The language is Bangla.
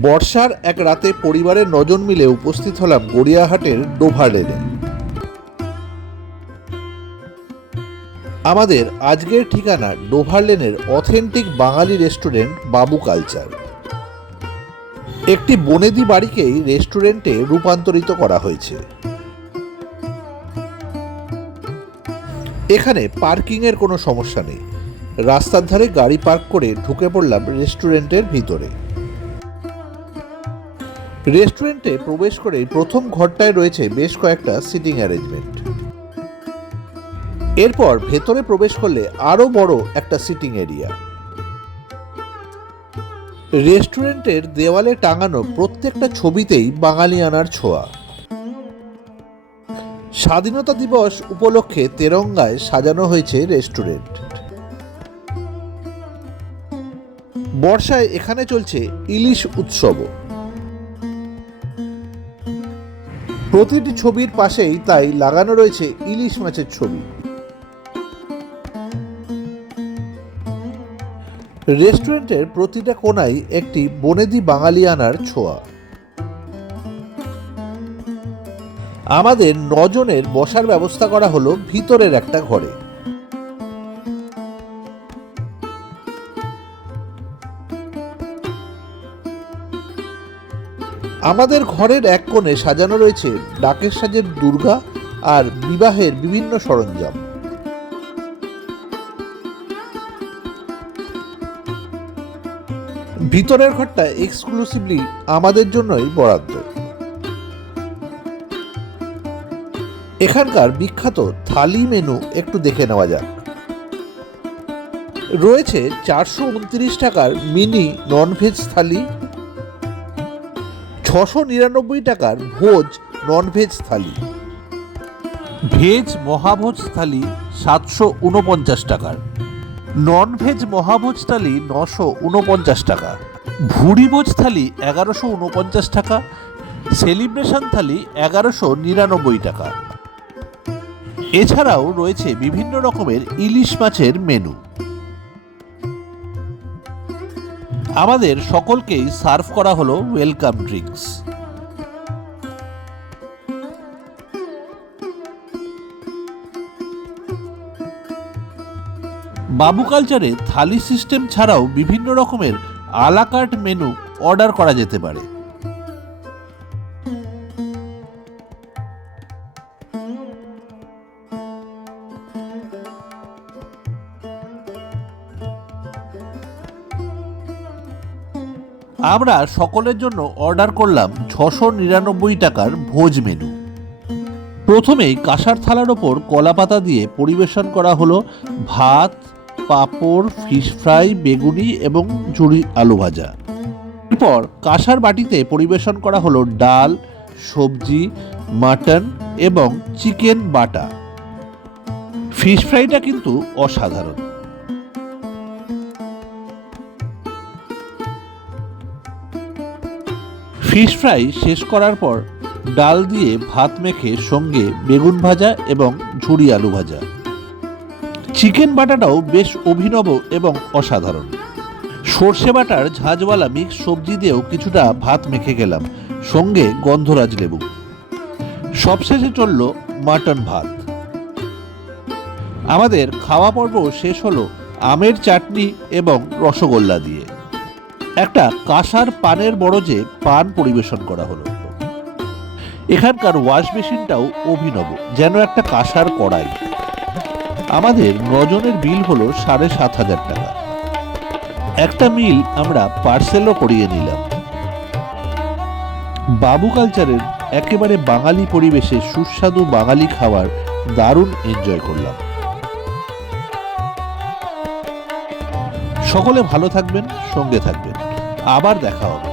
বর্ষার এক রাতে পরিবারের ৯ জন মিলে উপস্থিত হলাম গড়িয়াহাটের ডোভার লেনে। আমাদের আজকের ঠিকানা ডোভার লেনের অথেন্টিক বাঙালি রেস্টুরেন্ট বাবু কালচার। একটি বনেদি বাড়িকেই রেস্টুরেন্টে রূপান্তরিত করা হয়েছে। এখানে পার্কিংয়ের কোনো সমস্যা নেই। রাস্তার ধারে গাড়ি পার্ক করে ঢুকে পড়লাম রেস্টুরেন্টের ভিতরে। রেস্টুরেন্টে প্রবেশ করে প্রথম ঘরটায় রয়েছে বেশ কয়েকটা সিটিং অ্যারেঞ্জমেন্ট। এরপর ভেতরে প্রবেশ করলে আরো বড় একটা সিটিং এরিয়া। রেস্টুরেন্টের দেওয়ালে টাঙানো প্রত্যেকটা ছবিতেই বাঙালিয়ানার ছোঁয়া। স্বাধীনতা দিবস উপলক্ষে তেরঙ্গায় সাজানো হয়েছে রেস্টুরেন্ট। বর্ষায় এখানে চলছে ইলিশ উৎসব। প্রতিটি ছবির পাশেই তাই লাগানো রয়েছে ইলিশ মাছের ছবি। রেস্টুরেন্টের প্রতিটা কোণায় একটি বনেদি বাঙালিয়ানার ছোঁয়া। আমাদের ৯ জনের বসার ব্যবস্থা করা হলো ভিতরের একটা ঘরে। আমাদের ঘরের এক কোণে সাজানো রয়েছে ডাকের সাজের দুর্গা আর বিবাহের বিভিন্ন সরঞ্জাম। ভিতরের ঘরটা এক্সক্লুসিভলি আমাদের জন্যই বরাদ্দ। এখানকার বিখ্যাত থালি মেনু একটু দেখে নেওয়া যাক। রয়েছে 429 টাকার মিনি ননভেজ থালি, 699 টাকার ভোজ ননভেজ থালি, ভেজ মহাভোজ থালি 749 টাকার, ননভেজ মহাভোজ থালি 949 টাকা, ভুড়িভোজ থালি 1149 টাকা, সেলিব্রেশন থালি 1199 টাকা। এছাড়াও রয়েছে বিভিন্ন রকমের ইলিশ মাছের মেনু। আমাদের সকলকেই সার্ভ করা হলো ওয়েলকাম ড্রিঙ্কস। বাবু কালচারে থালি সিস্টেম ছাড়াও বিভিন্ন রকমের আলাকার্ট মেনু অর্ডার করা যেতে পারে। আমরা সকলের জন্য অর্ডার করলাম 699 টাকার ভোজ মেনু। প্রথমেই কাঁসার থালার ওপর কলা পাতা দিয়ে পরিবেশন করা হলো ভাত, পাঁপড়, ফিশ ফ্রাই, বেগুনি এবং ঝুরি আলু ভাজা। এরপর কাঁসার বাটিতে পরিবেশন করা হলো ডাল, সবজি, মাটন এবং চিকেন বাটা। ফিশ ফ্রাইটা কিন্তু অসাধারণ। ফিশ ফ্রাই শেষ করার পর ডাল দিয়ে ভাত মেখে সঙ্গে বেগুন ভাজা এবং ঝুরি আলু ভাজা। চিকেন বাটাটাও বেশ অভিনব এবং অসাধারণ। সর্ষে বাটার ঝাঁঝওয়ালা মিক্স সবজি দিয়েও কিছুটা ভাত মেখে গেলাম, সঙ্গে গন্ধরাজ লেবু। সবশেষে চলল মাটন ভাত। আমাদের খাওয়া পর্ব শেষ হলো আমের চাটনি এবং রসগোল্লা দিয়ে। একটা কাঁসার পানের বড়জে পান পরিবেশন করা হলো। এখানকার ওয়াশ মেশিনটাও অভিনব, যেন একটা কাঁসার কড়াই। আমাদের ৯ জনের বিল হলো ৭,৫০০ টাকা। একটা মিল আমরা পার্সেলও করিয়ে নিলাম। বাবু কালচারের একেবারে বাঙালি পরিবেশে সুস্বাদু বাঙালি খাবার দারুণ এনজয় করলাম। সকলে ভালো থাকবেন, সঙ্গে থাকবেন। আবার দেখা হবে।